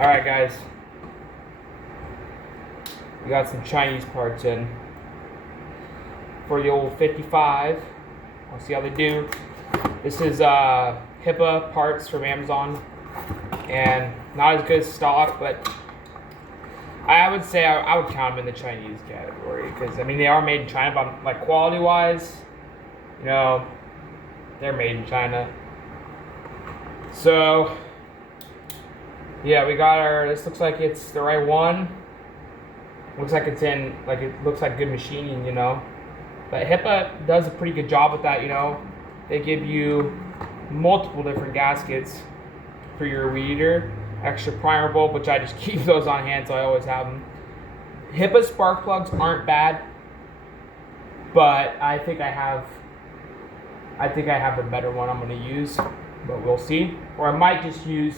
Alright guys, we got some Chinese parts in for the old 55. I'll see how they do. This is HIPAA parts from Amazon, and not as good as stock, but I would say I would count them in the Chinese category, because I mean they are made in China, but like quality wise, you know, they're made in China. So yeah, we got our, this looks like it's the right one. Looks like it's in, like it looks like good machining, you know. But HIPAA does a pretty good job with that, you know. They give you multiple different gaskets for your weed eater. Extra primer bulb, which I just keep those on hand, so I always have them. HIPAA spark plugs aren't bad, but I think I have a better one I'm gonna use, but we'll see. Or I might just use,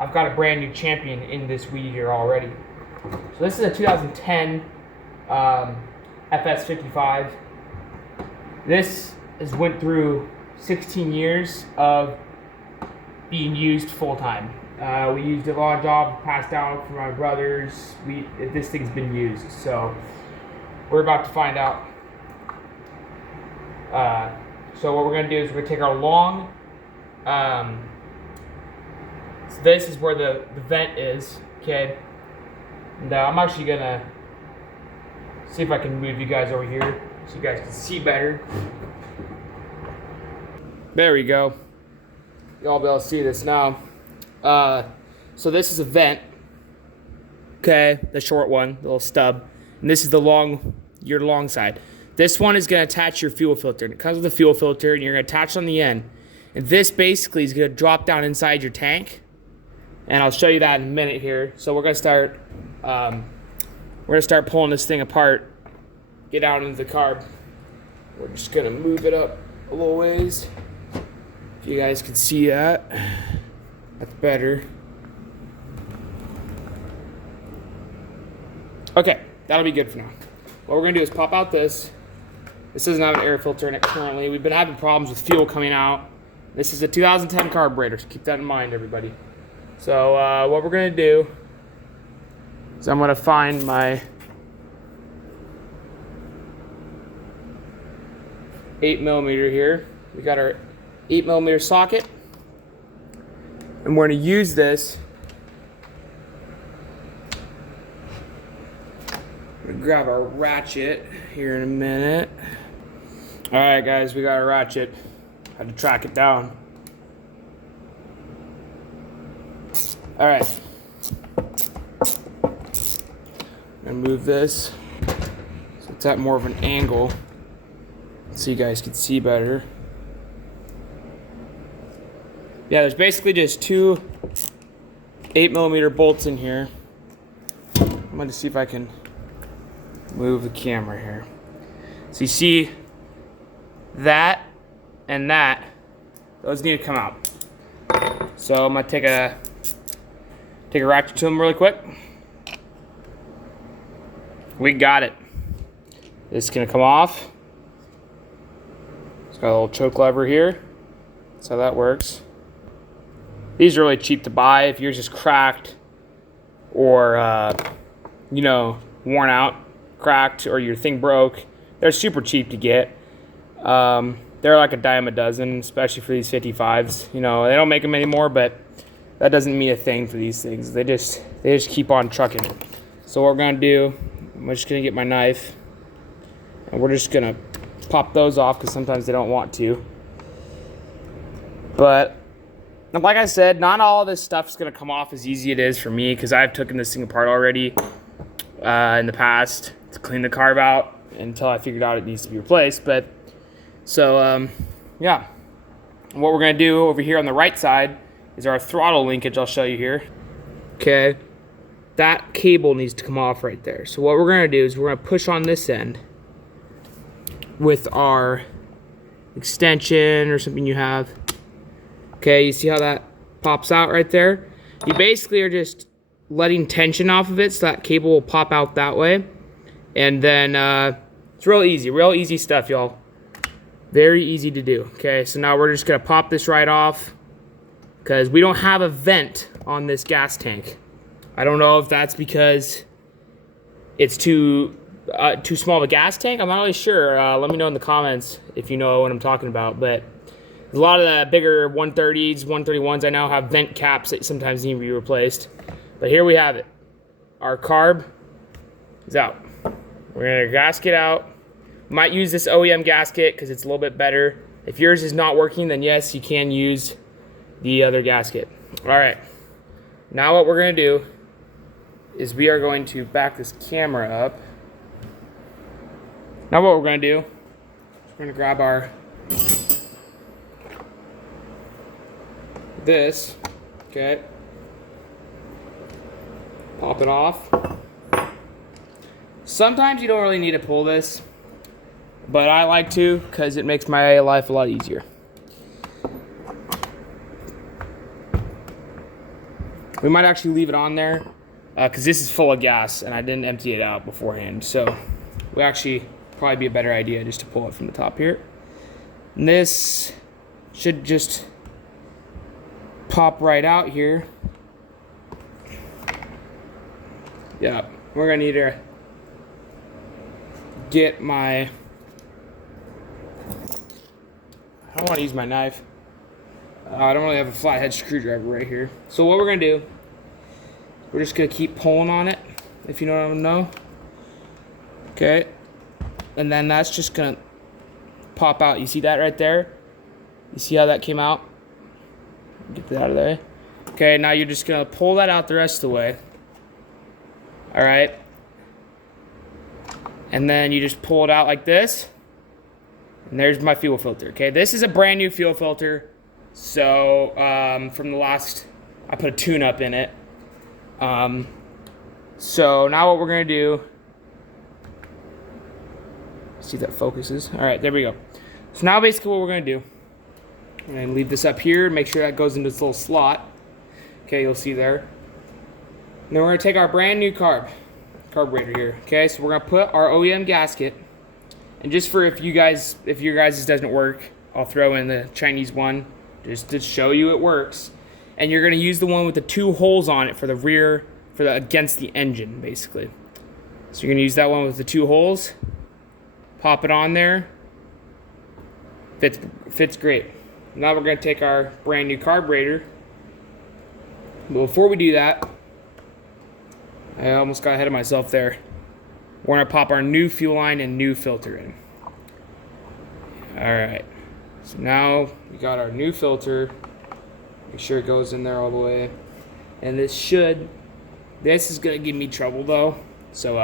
I've got a brand new Champion in this weed eater already. So this is a 2010 fs55. This has went through 16 years of being used full time. We used it a lot of jobs, passed down from my brothers. This thing's been used, so we're about to find out. So what we're gonna do is we're gonna take our long. So this is where the vent is, okay. And I'm actually gonna see if I can move you guys over here so you guys can see better. There we go. Y'all be able to see this now. So this is a vent, okay, the short one, the little stub, and this is the your long side. This one is gonna attach your fuel filter, and it comes with a fuel filter, and you're gonna attach it on the end. And this basically is gonna drop down inside your tank, and I'll show you that in a minute here. So we're gonna start pulling this thing apart, get out into the carb. We're just gonna move it up a little ways. If you guys can see that, that's better. Okay, that'll be good for now. What we're gonna do is pop out this. This doesn't have an air filter in it currently. We've been having problems with fuel coming out. This is a 2010 carburetor, so keep that in mind, everybody. So what we're gonna do is I'm gonna find my 8mm here. We got our 8mm socket, and we're gonna use this. We're gonna grab our ratchet here in a minute. All right, guys, we got our ratchet. Had to track it down. All right. I'm gonna move this so it's at more of an angle so you guys can see better. Yeah, there's basically just two 8mm bolts in here. I'm gonna see if I can move the camera here. So you see that and that, those need to come out. So I'm gonna take a ratchet to them really quick. We got it. This is gonna come off. It's got a little choke lever here. That's how that works. These are really cheap to buy if yours is cracked or you know, worn out, cracked, or your thing broke. They're super cheap to get. They're like a dime a dozen, especially for these 55s. You know, they don't make them anymore, but that doesn't mean a thing for these things. They just keep on trucking. So what we're gonna do, I'm just gonna get my knife, and we're just gonna pop those off because sometimes they don't want to. But like I said, not all of this stuff is gonna come off as easy as it is for me, because I've taken this thing apart already in the past to clean the carb out until I figured out it needs to be replaced. But so yeah, and what we're gonna do over here on the right side is our throttle linkage. I'll show you here. Okay, that cable needs to come off right there. So what we're gonna do is we're gonna push on this end with our extension or something you have. Okay, you see how that pops out right there? You basically are just letting tension off of it so that cable will pop out that way. And then it's real easy stuff, y'all. Very easy to do. Okay, so now we're just gonna pop this right off because we don't have a vent on this gas tank. I don't know if that's because it's too small of a gas tank. I'm not really sure. Let me know in the comments if you know what I'm talking about. But a lot of the bigger 130s, 131s I know have vent caps that sometimes need to be replaced. But here we have it. Our carb is out. We're gonna gasket out. Might use this OEM gasket because it's a little bit better. If yours is not working, then yes, you can use the other gasket. All right. Now what we're gonna do is we are going to back this camera up. Now what we're gonna do, we're gonna grab our this, okay, pop it off. Sometimes you don't really need to pull this, but I like to because it makes my life a lot easier. We might actually leave it on there because this is full of gas and I didn't empty it out beforehand. So we actually probably be a better idea just to pull it from the top here. And this should just pop right out here. Yeah, we're gonna need to get my, I don't want to use my knife. I don't really have a flathead screwdriver right here. So what we're gonna do, we're just gonna keep pulling on it, if you know what I know. Okay, and then that's just gonna pop out. You see that right there? You see how that came out? Get that out of there. Okay, now you're just gonna pull that out the rest of the way. All right. And then you just pull it out like this. And there's my fuel filter. Okay, this is a brand new fuel filter. So from the last, I put a tune-up in it. So now what we're gonna do, see if that focuses. All right, there we go. So now basically what we're gonna do, we're gonna leave this up here, make sure that goes into this little slot. Okay, you'll see there. And then we're gonna take our brand new carburetor here. Okay, so we're gonna put our OEM gasket, and just for if your guys' doesn't work, I'll throw in the Chinese one just to show you it works. And you're gonna use the one with the 2 holes on it for the rear, against the engine, basically. So you're gonna use that one with the 2 holes. Pop it on there. Fits great. Now we're gonna take our brand new carburetor. But before we do that, I almost got ahead of myself there. We're gonna pop our new fuel line and new filter in. All right. So now we got our new filter. Make sure it goes in there all the way. And this is gonna give me trouble though. So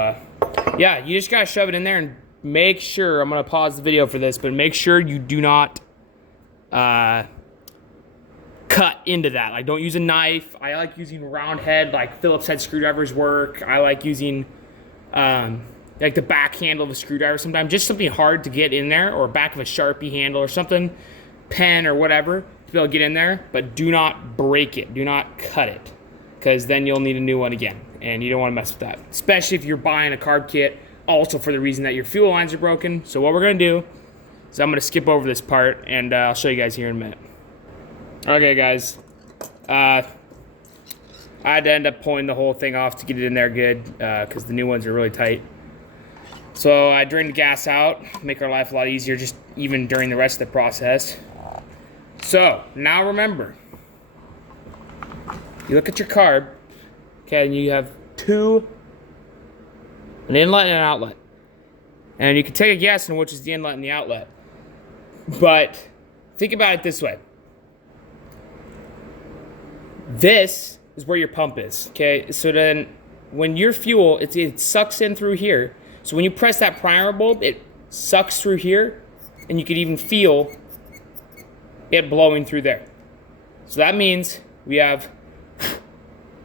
yeah, you just gotta shove it in there and make sure, I'm gonna pause the video for this, but make sure you do not cut into that. Like, don't use a knife. I like using round head, like Phillips head screwdrivers work. I like using like the back handle of a screwdriver sometimes, just something hard to get in there, or back of a Sharpie handle or something, pen or whatever, to be able to get in there. But do not break it, do not cut it, because then you'll need a new one again, and you don't want to mess with that, especially if you're buying a carb kit also for the reason that your fuel lines are broken. So what we're gonna do is I'm gonna skip over this part, and I'll show you guys here in a minute. Okay guys, I had to end up pulling the whole thing off to get it in there good, because the new ones are really tight. So I drained the gas out, make our life a lot easier, just even during the rest of the process. So now remember, you look at your carb, okay, and you have an inlet and an outlet. And you can take a guess on which is the inlet and the outlet. But think about it this way. This is where your pump is, okay? So then when your fuel, it sucks in through here. So when you press that primer bulb, it sucks through here, and you can even feel it blowing through there. So that means we have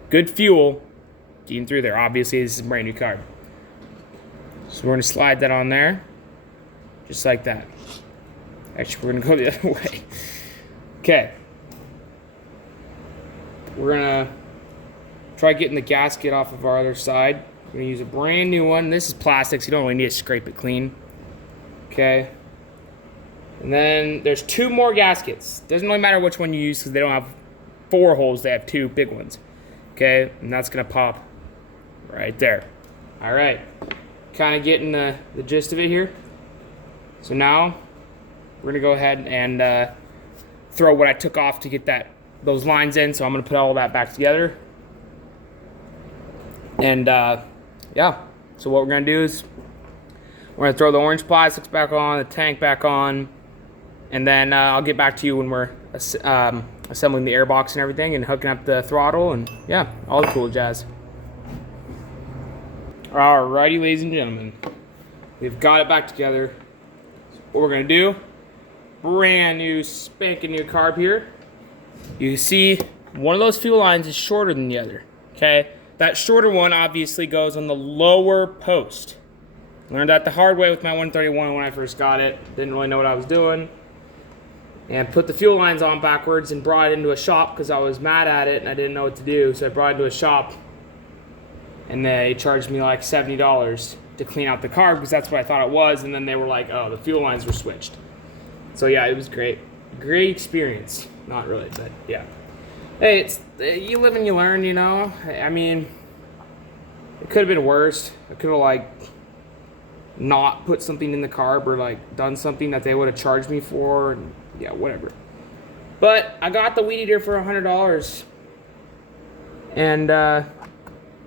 good fuel getting through there. Obviously, this is a brand new carb. So we're gonna slide that on there, just like that. Actually, we're gonna go the other way. Okay. We're gonna try getting the gasket off of our other side. We're gonna use a brand new one. This is plastic, so you don't really need to scrape it clean. Okay. And then there's 2 more gaskets. Doesn't really matter which one you use because they don't have 4 holes, they have 2 big ones. Okay, and that's gonna pop right there. All right, kind of getting the gist of it here. So now we're gonna go ahead and throw what I took off to get those lines in. So I'm gonna put all that back together. And yeah, so what we're gonna do is we're gonna throw the orange plastics back on, the tank back on, and then I'll get back to you when we're assembling the airbox and everything and hooking up the throttle and yeah, all the cool jazz. Alrighty, ladies and gentlemen, we've got it back together. So what we're gonna do, brand new spanking new carb here. You see one of those fuel lines is shorter than the other, okay? That shorter one obviously goes on the lower post. Learned that the hard way with my 131 when I first got it. Didn't really know what I was doing. And put the fuel lines on backwards and brought it into a shop because I was mad at it and I didn't know what to do. So I brought it into a shop and they charged me like $70 to clean out the carb because that's what I thought it was. And then they were like, oh, the fuel lines were switched. So yeah, it was great. Great experience. Not really, but yeah. Hey, you live and you learn, you know? I mean, it could have been worse. I could have like not put something in the carb or like done something that they would have charged me for. And yeah, whatever. But I got the weed eater for $100. And,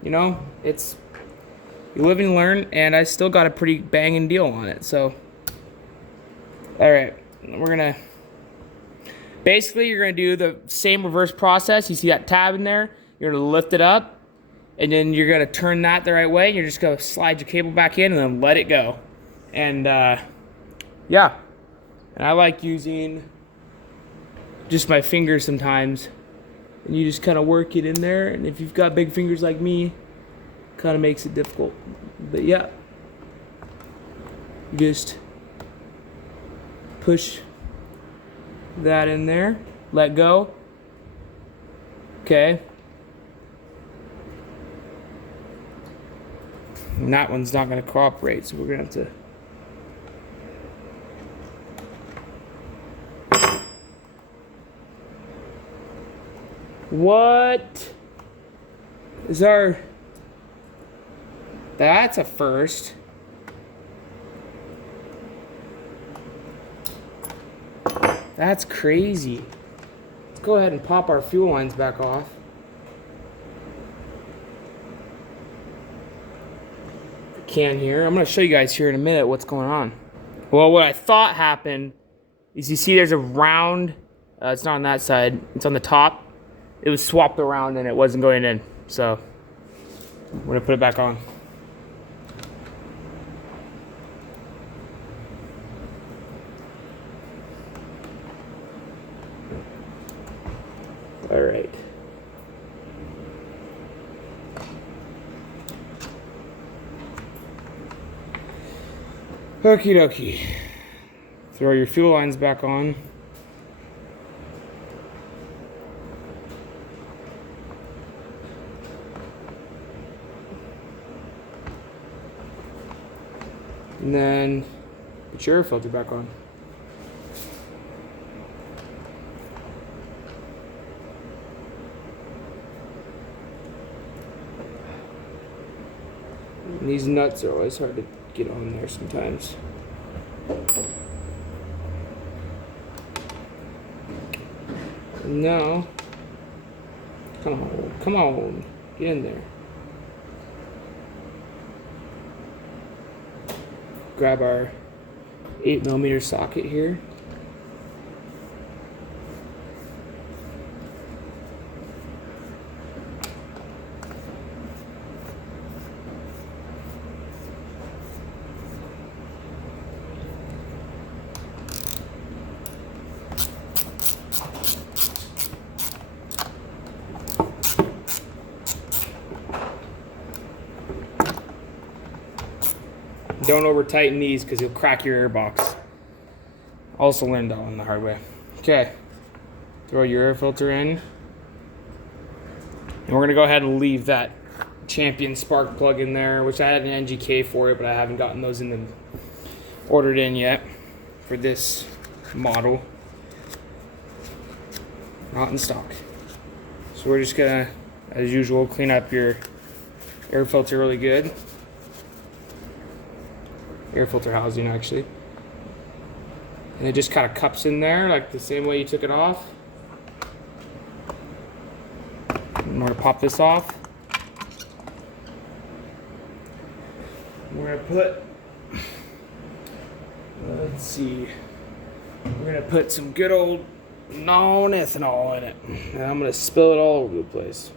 you know, you live and learn, and I still got a pretty banging deal on it. So, all right, basically you're gonna do the same reverse process. You see that tab in there? You're gonna lift it up, and then you're gonna turn that the right way. You're just gonna slide your cable back in and then let it go. And yeah, and I like using just my fingers sometimes. And you just kind of work it in there. And if you've got big fingers like me, kind of makes it difficult. But yeah, just push that in there, let go. Okay. And that one's not going to cooperate, so we're going to have to what is our... That's a first. That's crazy. Let's go ahead and pop our fuel lines back off. Can here. I'm going to show you guys here in a minute what's going on. Well, what I thought happened is you see there's a round, it's not on that side, it's on the top. It was swapped around and it wasn't going in. So I'm going to put it back on. All right. Okie dokie. Throw your fuel lines back on. And then put your air filter back on. And these nuts are always hard to get on there sometimes. And now, come on, get in there. Grab our 8mm socket here. Don't over tighten these because you'll crack your airbox. Also learned that one the hard way. Okay, throw your air filter in. And we're gonna go ahead and leave that Champion spark plug in there, which I had an NGK for it, but I haven't gotten those in the ordered in yet for this model. Not in stock. So we're just gonna, as usual, clean up your air filter really good. Air filter housing, actually. And it just kind of cups in there, like the same way you took it off. And we're gonna pop this off. We're gonna put, let's see, we're gonna put some good old non-ethanol in it. And I'm gonna spill it all over the place.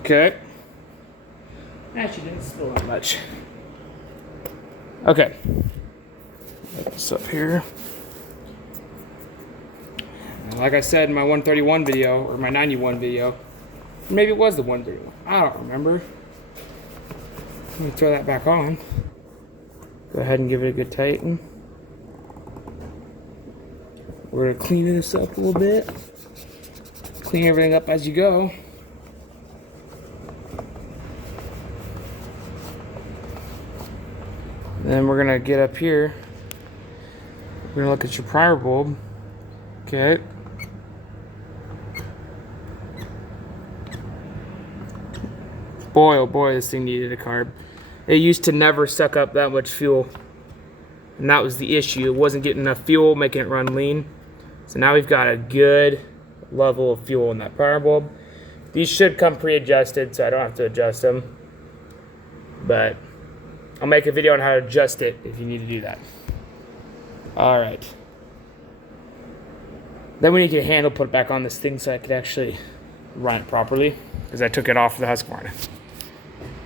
Okay. Actually, didn't spill that much. Okay. Put this up here. And like I said in my 131 video, or my 91 video, maybe it was the 131. I don't remember. Let me throw that back on. Go ahead and give it a good tighten. We're gonna clean this up a little bit. Clean everything up as you go. Then we're gonna get up here. We're gonna look at your prior bulb. Okay. Boy, oh boy, this thing needed a carb. It used to never suck up that much fuel. And that was the issue. It wasn't getting enough fuel, making it run lean. So now we've got a good level of fuel in that prior bulb. These should come pre-adjusted, so I don't have to adjust them. But I'll make a video on how to adjust it if you need to do that. All right. Then we need to get a handle put back on this thing so I could actually run it properly, because I took it off the Husqvarna.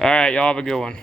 All right, y'all have a good one.